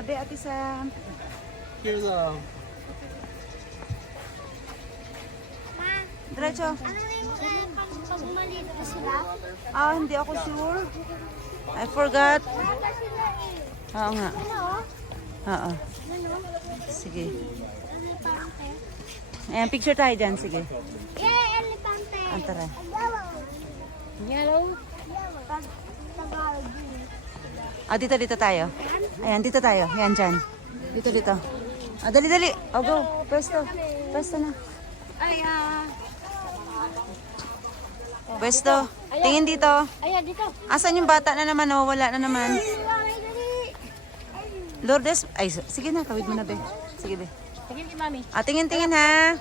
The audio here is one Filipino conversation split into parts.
Tabi, Ate Sam. Here's Diretso. Ano na yung pag maliit na sila? Ah, hindi ako sure. I forgot. Wala sila eh. Oo nga. Ano oh? Oo. Ano? Sige. Elepante. Ayan, picture tayo dyan. Sige. Yay! Elepante! Ang tara. Yellow. Tagalog yun. Ah, dito tayo. Ayan, dito tayo. Ayan, dyan. Dito. Ah, dali. Oh, go. Pwesto. Pwesto na. Ay, Pwesto. Tingin dito. ayan, dito. Asan yung bata na naman? Oh, wala na naman. Dali. Lourdes. Ay, sige na. Kawid mo na, be. Sige, be. Tingin kay Mami. Ah, tingin, ha.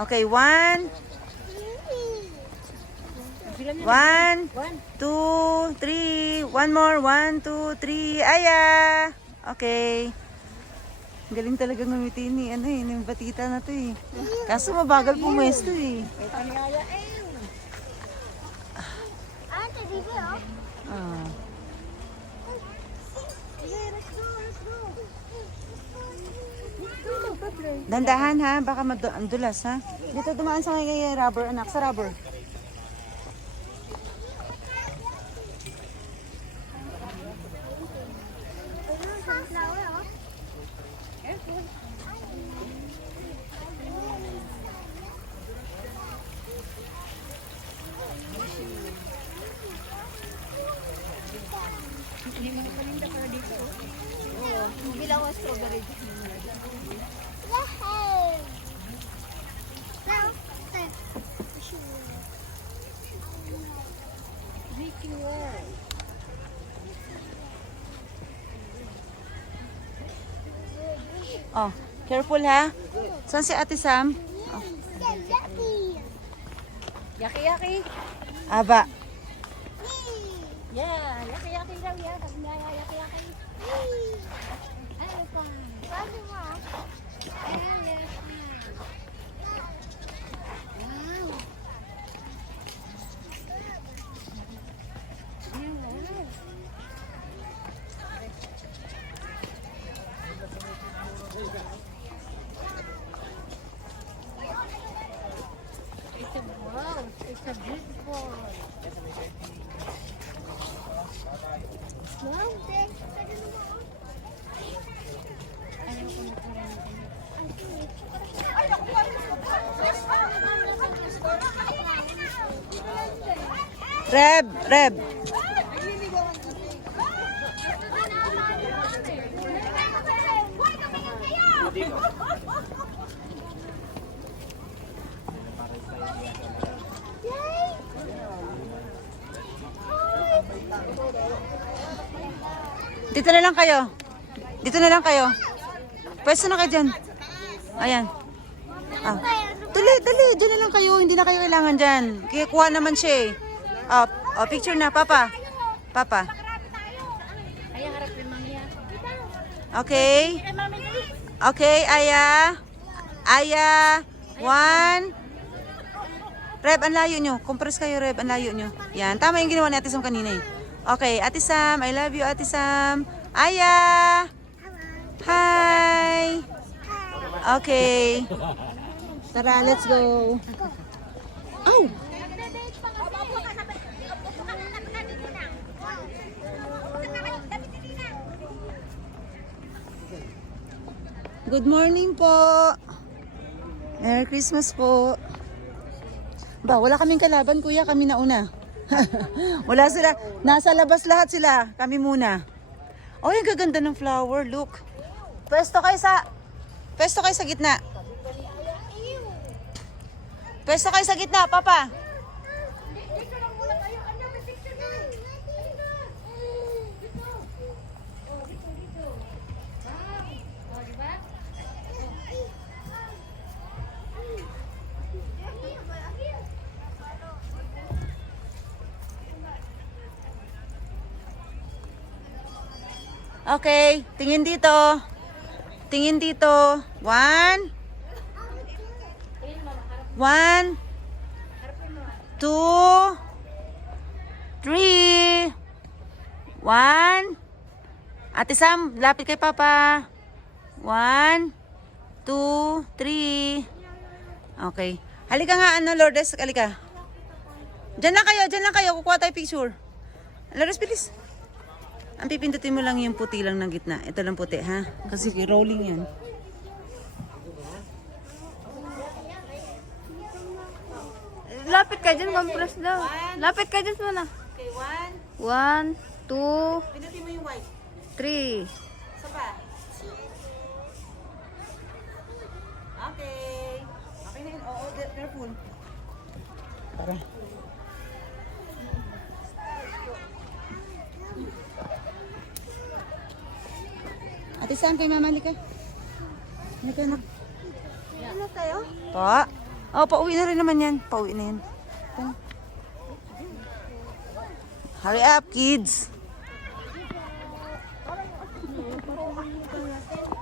Okay, 1, 2, 3. One more. 1, 2, 3. Aya! Okay. Galing talaga ngamitin ni ng batita na to eh. Kaso mabagal pumwesto eh. Ate, dito oh. Ah. Dandahan ha, baka madulas ha. Dito dumaan sa kay rubber, anak, sa rubber. Sunflower oh. Careful. Bilang ko strawberry. Yay! Now, Mickey World. Oh, careful ha. Saan si Ate Sam? Yaki-yaki. Aba. Yeah, yaki-yaki daw yan. Sabi niya, yaki-yaki. Ano pa? Sabi mo. Ayan, yes. Wow. Wow, it's a beautiful. Wow, Dad. Ayaw ko na parang. Reb. Dito na lang kayo. Pwesto na kayo dyan. Ayan. Ah. Dali. Dyan na lang kayo. Hindi na kayo kailangan dyan. Kuha naman siya eh. Oh, picture na. Papa. Ayaw harap yung mangya. Okay. Okay, Aya. 1. Reb, ang layo nyo. Compress kayo, Reb. Ang layo nyo. Yan. Tama yung ginawa ni Ate Sam kanina eh. Okay, Ate Sam. I love you, Ate Sam. Aya. Hi. Okay. Tara, let's go. Oh! Good morning po. Merry Christmas po. Ba, wala kaming kalaban, kuya. Kami na una. Wala sila. Nasa labas lahat sila. Kami muna. Oh, yung gaganda ng flower. Look. Pwesto kayo sa gitna. Pwesto kayo sa gitna, Papa. Dito lang muna tayo. Ano, may picture na. Dito. Oh, dito. Oh, di ba? Okay, tingin dito. Tingin dito. 1, 1, 2, 3, 1. Ate Sam, lapit kay Papa. 1, 2, 3. Okay. Halika nga, Lourdes, halika. Diyan lang kayo. Kukuha tayo picture. Lourdes, bilis. Ang pipindutin mo lang yung puti lang ng gitna. Ito lang puti, ha? Kasi rolling yan. Lapit ka dyan, 1 plus daw. Lapit ka dyan muna. Okay, 1, 2, 1. Pindutin mo yung white. 3. Isa pa. Okay. Okay na yun. Oo, careful. Tara. Ate, saan kayo mamali ka? Ano ka anak? Ano tayo? Pa? Oh, pauwi na rin naman yan. Pauwi na yan. Hurry up, kids.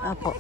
Apo.